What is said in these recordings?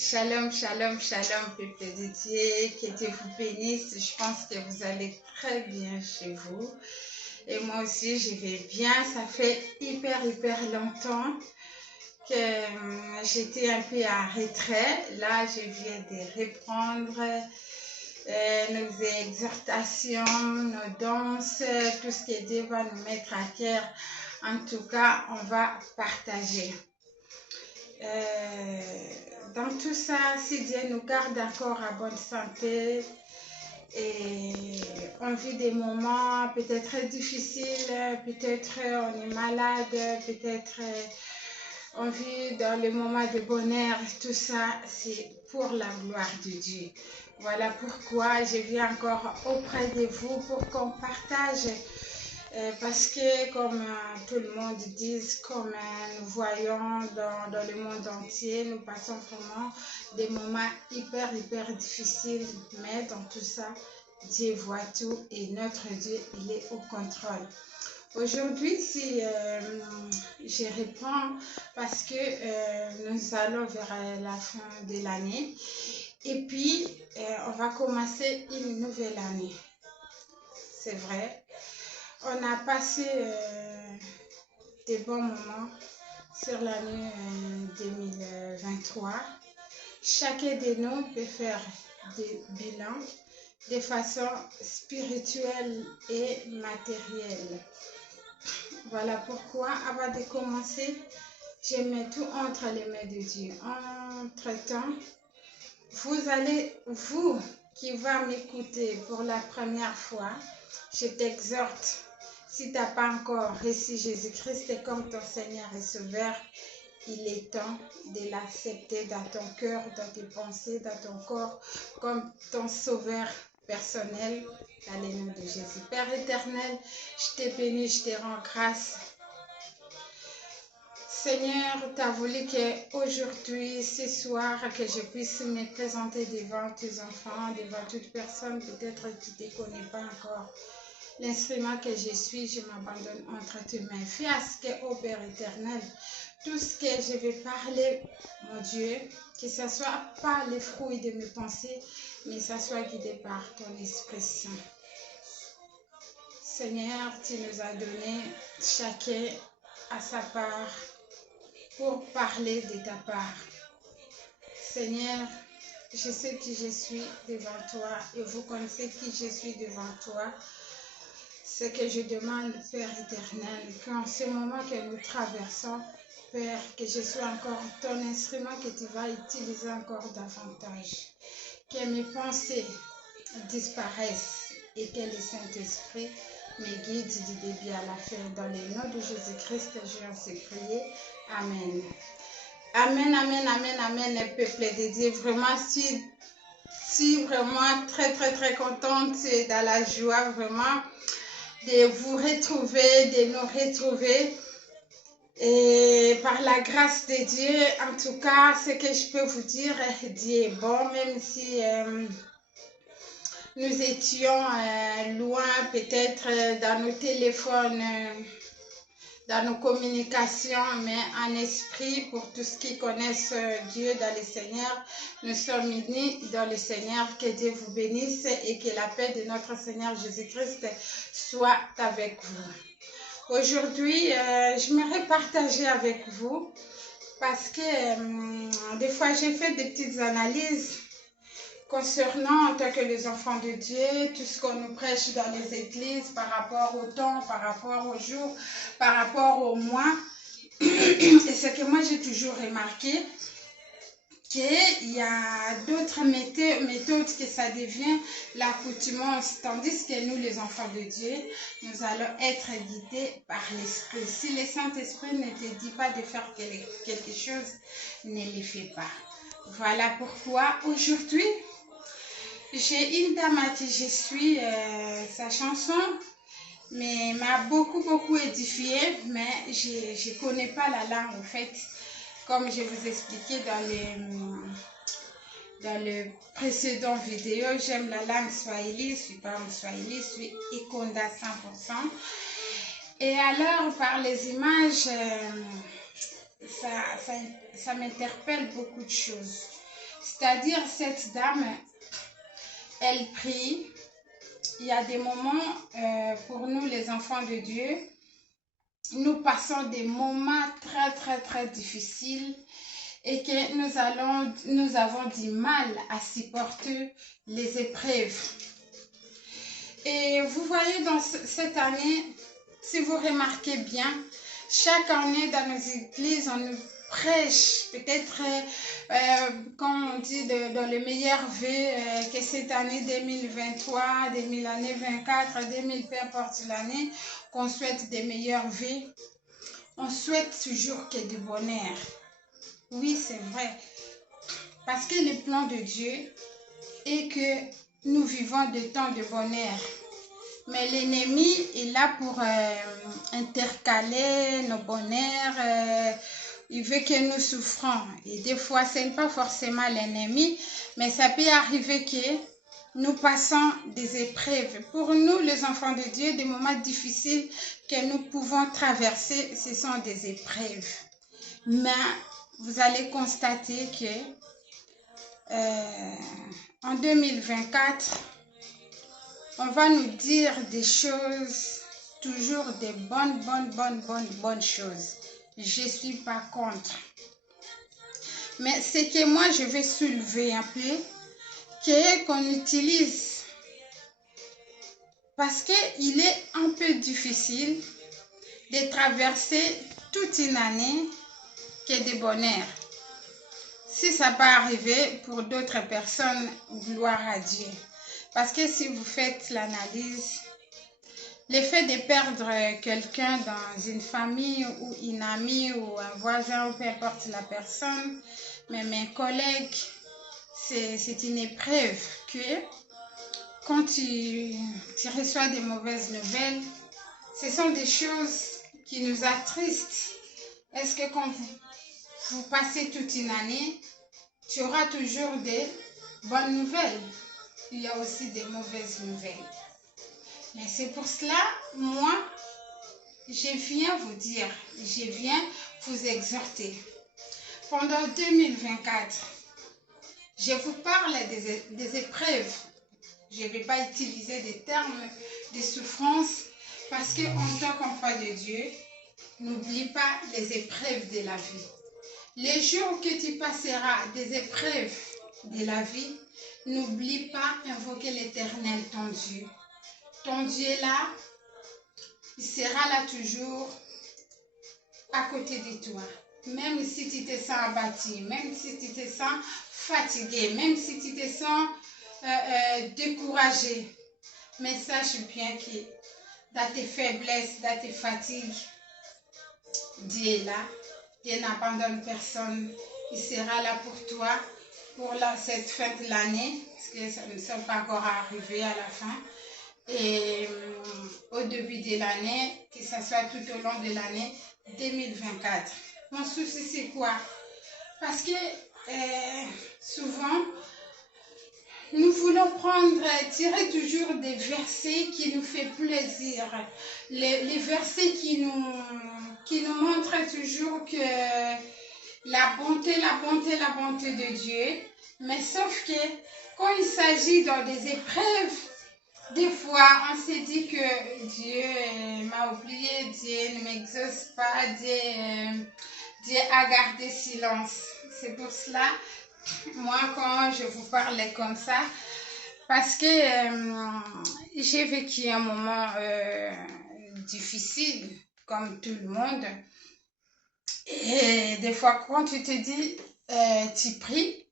Shalom, shalom, shalom, peuple de Dieu, que Dieu vous bénisse. Je pense que vous allez très bien chez vous. Et moi aussi, je vais bien. Ça fait hyper longtemps que j'étais un peu en retrait. Là, je viens de reprendre nos exhortations, nos danses, tout ce que Dieu va nous mettre à cœur. En tout cas, on va partager. Dans tout ça, si Dieu nous garde encore à bonne santé et on vit des moments peut-être difficiles, peut-être on est malade, peut-être on vit dans les moments de bonheur, tout ça c'est pour la gloire de Dieu. Voilà pourquoi je viens encore auprès de vous pour qu'on partage. Parce que comme tout le monde dit, comme nous voyons dans le monde entier, nous passons vraiment des moments hyper difficiles, mais dans tout ça, Dieu voit tout et notre Dieu, il est au contrôle. Aujourd'hui, si je réponds parce que nous allons vers la fin de l'année et puis on va commencer une nouvelle année. C'est vrai. On a passé des bons moments sur l'année 2023. Chacun de nous peut faire des bilans de façon spirituelle et matérielle. Voilà pourquoi, avant de commencer, je mets tout entre les mains de Dieu. Entre-temps, vous qui va m'écouter pour la première fois, je t'exhorte. Si tu n'as pas encore reçu Jésus-Christ comme ton Seigneur et Sauveur, il est temps de l'accepter dans ton cœur, dans tes pensées, dans ton corps, comme ton Sauveur personnel, dans le nom de Jésus. Père éternel, je te bénis, je te rends grâce. Seigneur, tu as voulu qu'aujourd'hui, ce soir, que je puisse me présenter devant tes enfants, devant toute personne peut-être qui ne te connaît pas encore. L'instrument que je suis, je m'abandonne entre tes mains. Fais à ce que, ô Père éternel, tout ce que je vais parler, mon Dieu, que ce ne soit pas les fruits de mes pensées, mais ça soit guidé par ton Esprit Saint. Seigneur, tu nous as donné chacun à sa part pour parler de ta part. Seigneur, je sais qui je suis devant toi et vous connaissez qui je suis devant toi. Ce que je demande, Père éternel, qu'en ce moment que nous traversons, Père, que je sois encore ton instrument que tu vas utiliser encore davantage. Que mes pensées disparaissent et que le Saint-Esprit me guide du début à la fin. Dans le nom de Jésus-Christ, je en sais prier. Amen. Amen, amen, amen, amen, peuple de Dieu. Vraiment, je suis vraiment très contente et dans la joie, vraiment, de vous retrouver, de nous retrouver. Et par la grâce de Dieu, en tout cas, ce que je peux vous dire, Dieu est bon, même si nous étions loin, peut-être dans nos téléphones, dans nos communications, mais en esprit, pour tous qui connaissent Dieu dans le Seigneur, nous sommes unis dans le Seigneur. Que Dieu vous bénisse et que la paix de notre Seigneur Jésus-Christ soit avec vous. Aujourd'hui, j'aimerais partager avec vous parce que des fois, j'ai fait des petites analyses concernant, en tant que les enfants de Dieu, tout ce qu'on nous prêche dans les églises par rapport au temps, par rapport au jour, par rapport au mois. Et ce que moi j'ai toujours remarqué, qu'il y a d'autres méthodes que ça devient l'accoutumance, tandis que nous, les enfants de Dieu, nous allons être guidés par l'Esprit. Si le Saint-Esprit ne te dit pas de faire quelque chose, ne le fais pas. Voilà pourquoi aujourd'hui, j'ai une dame à qui je suis, sa chanson m'a beaucoup édifiée, mais je ne connais pas la langue en fait. Comme je vous expliquais dans le précédent vidéo, j'aime la langue swahili, je suis pas en swahili, je suis Ikonda 100%. Et alors, par les images, ça m'interpelle beaucoup de choses. C'est-à-dire, cette dame, elle prie. Il y a des moments, pour nous, les enfants de Dieu, nous passons des moments très, très, très difficiles et que nous avons du mal à supporter les épreuves. Et vous voyez, dans cette année, si vous remarquez bien, chaque année dans nos églises, on nous prêche, peut-être quand on dit dans le meilleur vœu, que cette année 2023, 2024, 2000, peu importe l'année, qu'on souhaite des meilleurs vœux. On souhaite toujours que du bonheur. Oui, c'est vrai. Parce que le plan de Dieu est que nous vivons des temps de bonheur. Mais l'ennemi est là pour intercaler nos bonheurs. Il veut que nous souffrons. Et des fois, ce n'est pas forcément l'ennemi, mais ça peut arriver que nous passons des épreuves. Pour nous, les enfants de Dieu, des moments difficiles que nous pouvons traverser, ce sont des épreuves. Mais vous allez constater que en 2024, on va nous dire des choses, toujours des bonnes choses. Je ne suis pas contre. Mais ce que moi, je vais soulever un peu, qu'on utilise. Parce qu'il est un peu difficile de traverser toute une année que de bonheur. Si ça peut arriver pour d'autres personnes, gloire à Dieu. Parce que si vous faites l'analyse, le fait de perdre quelqu'un dans une famille ou une amie ou un voisin ou peu importe la personne, même un collègue, c'est une épreuve que quand tu reçois des mauvaises nouvelles, ce sont des choses qui nous attristent. Est-ce que quand vous passez toute une année, tu auras toujours des bonnes nouvelles? Il y a aussi des mauvaises nouvelles. Mais c'est pour cela, moi, je viens vous dire, je viens vous exhorter. Pendant 2024, je vous parle des épreuves. Je ne vais pas utiliser des termes de souffrance parce qu'en tant qu'enfant de Dieu, n'oublie pas les épreuves de la vie. Les jours que tu passeras des épreuves de la vie, n'oublie pas d'invoquer l'Éternel, ton Dieu. Ton Dieu est là, il sera là toujours à côté de toi. Même si tu te sens abattu, même si tu te sens fatigué, même si tu te sens découragé. Mais sache bien que dans tes faiblesses, dans tes fatigues, Dieu est là. Dieu n'abandonne personne. Il sera là pour toi, pour cette fin de l'année, parce que ça ne sont pas encore arrivés à la fin. Et au début de l'année, que ce soit tout au long de l'année 2024. Mon souci, c'est quoi? Parce que souvent, nous voulons tirer toujours des versets qui nous font plaisir. Les versets qui nous montrent toujours que la bonté de Dieu. Mais sauf que quand il s'agit dans des épreuves, des fois, on se dit que Dieu m'a oublié, Dieu ne m'exauce pas, Dieu a gardé silence. C'est pour cela, moi, quand je vous parle comme ça, parce que j'ai vécu un moment difficile, comme tout le monde. Et des fois, quand tu te dis, tu pries,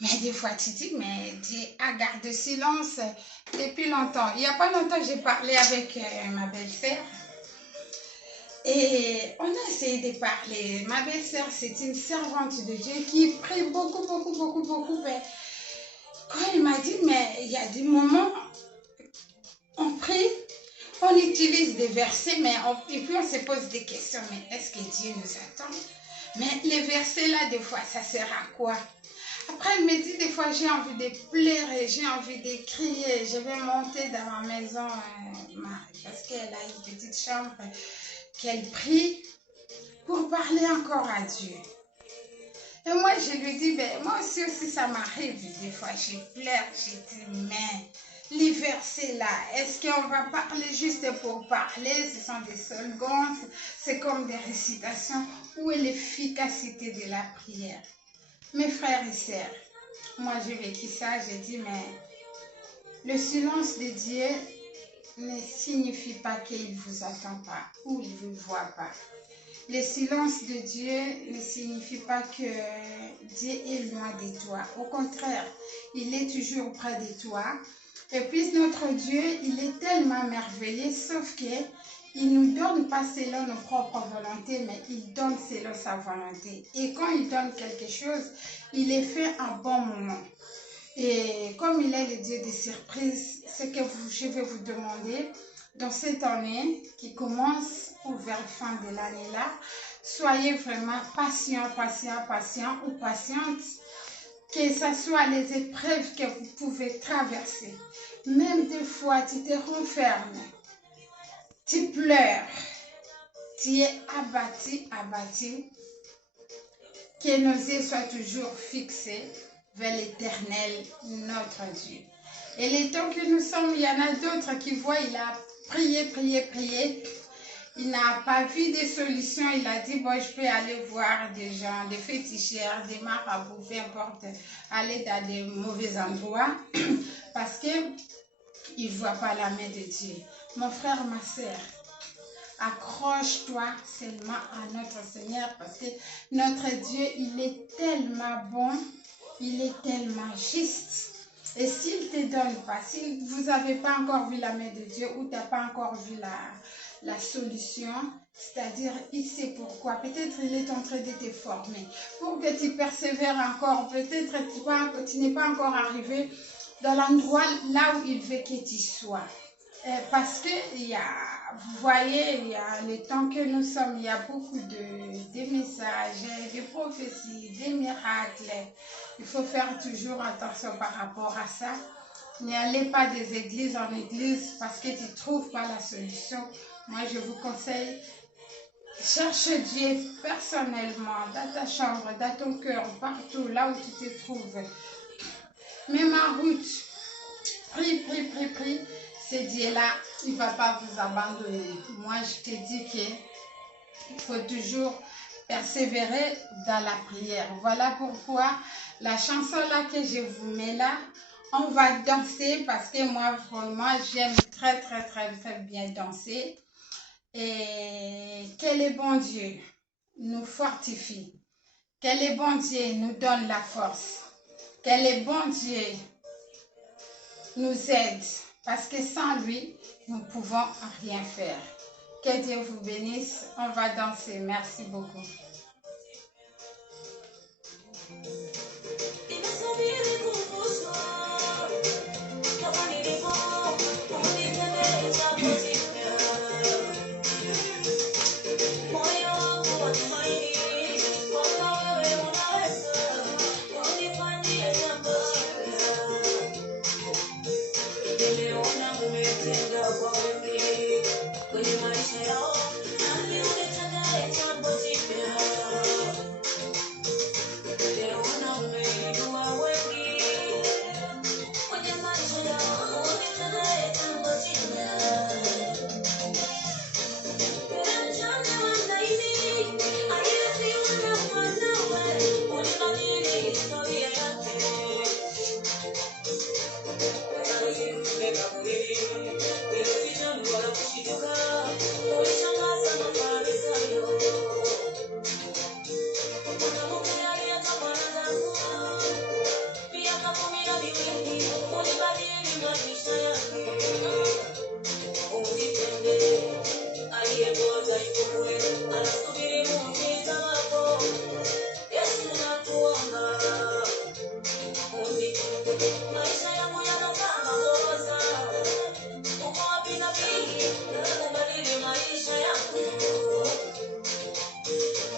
mais des fois, tu dis, mais Dieu a gardé silence depuis longtemps. Il n'y a pas longtemps, j'ai parlé avec ma belle-sœur. Et on a essayé de parler. Ma belle-sœur, c'est une servante de Dieu qui prie beaucoup. Mais quand elle m'a dit, mais il y a des moments, on prie, on utilise des versets, et puis on se pose des questions. Mais est-ce que Dieu nous attend? Mais les versets là, des fois, ça sert à quoi? Après, elle me dit, des fois, j'ai envie de pleurer, j'ai envie de crier. Je vais monter dans ma maison, parce qu'elle a une petite chambre, qu'elle prie pour parler encore à Dieu. Et moi, je lui dis, ben, moi aussi, ça m'arrive. Des fois, je pleure, je dis, mais l'hiver, c'est là. Est-ce qu'on va parler juste pour parler? Ce sont des slogans, c'est comme des récitations. Où est l'efficacité de la prière? Mes frères et sœurs, moi, j'ai vécu ça, j'ai dit, mais le silence de Dieu ne signifie pas qu'il ne vous attend pas ou il ne vous voit pas. Le silence de Dieu ne signifie pas que Dieu est loin de toi. Au contraire, il est toujours près de toi. Et puis notre Dieu, il est tellement merveilleux, sauf qu'il ne nous donne pas selon nos propres volontés, mais il donne selon sa volonté. Et quand il donne quelque chose, il est fait à bon moment. Et comme il est le Dieu des surprises, ce que je vais vous demander, dans cette année qui commence ou vers la fin de l'année là, soyez vraiment patient ou patiente, que ce soit les épreuves que vous pouvez traverser. Même des fois, tu te renfermes, tu pleures, tu es abattu, que nos yeux soient toujours fixés vers l'Éternel, notre Dieu. Et les temps que nous sommes, il y en a d'autres qui voient, il a prié. Il n'a pas vu des solutions. Il a dit, bon, je peux aller voir des gens, des féticheurs, des marabouts, peu importe, aller dans des mauvais endroits parce qu'il ne voit pas la main de Dieu. Mon frère, ma sœur, accroche-toi seulement à notre Seigneur parce que notre Dieu, il est tellement bon, il est tellement juste. Et s'il ne te donne pas, si vous n'avez pas encore vu la main de Dieu ou tu n'as pas encore vu la solution, c'est-à-dire il sait pourquoi, peut-être il est en train de te former pour que tu persévères encore, peut-être tu n'es pas encore arrivé dans l'endroit là où il veut que tu sois. Parce que vous voyez, il y a le temps que nous sommes, il y a beaucoup de messages, de prophéties, de miracles. Il faut faire toujours attention par rapport à ça. N'allez pas des églises en église parce que tu ne trouves pas la solution. Moi, je vous conseille, cherche Dieu personnellement, dans ta chambre, dans ton cœur, partout, là où tu te trouves. Même en route, prie. Ce Dieu-là, il ne va pas vous abandonner. Moi, je te dis qu'il faut toujours persévérer dans la prière. Voilà pourquoi la chanson là que je vous mets là, on va danser parce que moi, vraiment, j'aime très bien danser. Et que le bon Dieu nous fortifie. Que le bon Dieu nous donne la force. Que le bon Dieu nous aide. Parce que sans lui, nous ne pouvons rien faire. Que Dieu vous bénisse. On va danser. Merci beaucoup.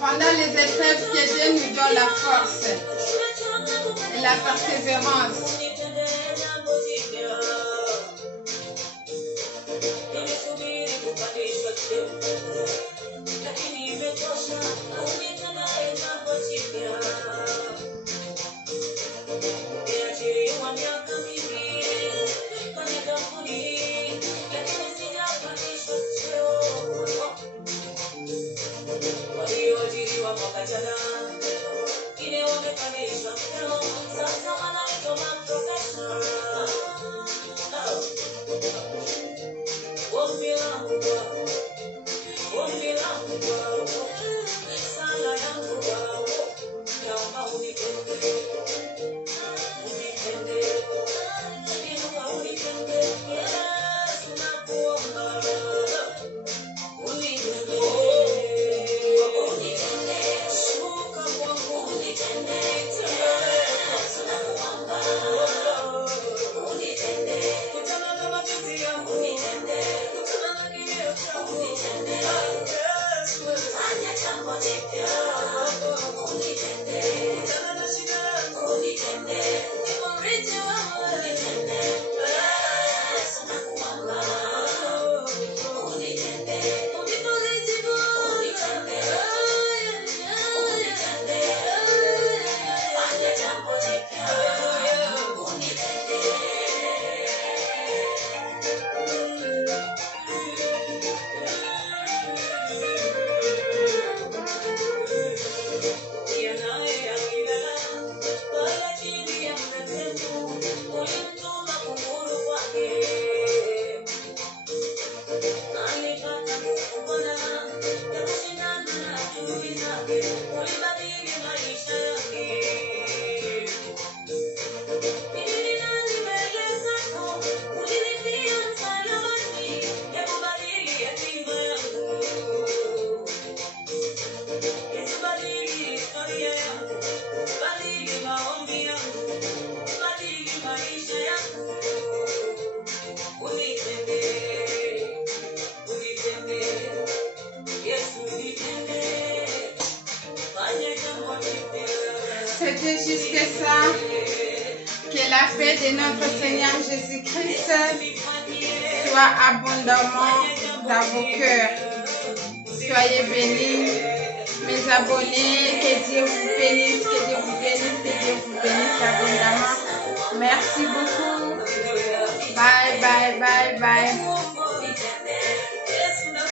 Pendant les épreuves, que Dieu nous donne la force et la persévérance. C'était juste ça. Que la paix de notre Seigneur Jésus-Christ soit abondamment dans vos cœurs. Soyez bénis, mes abonnés. Que Dieu vous bénisse, que Dieu vous bénisse, que Dieu vous bénisse abondamment. Merci beaucoup. Bye, bye, bye, bye.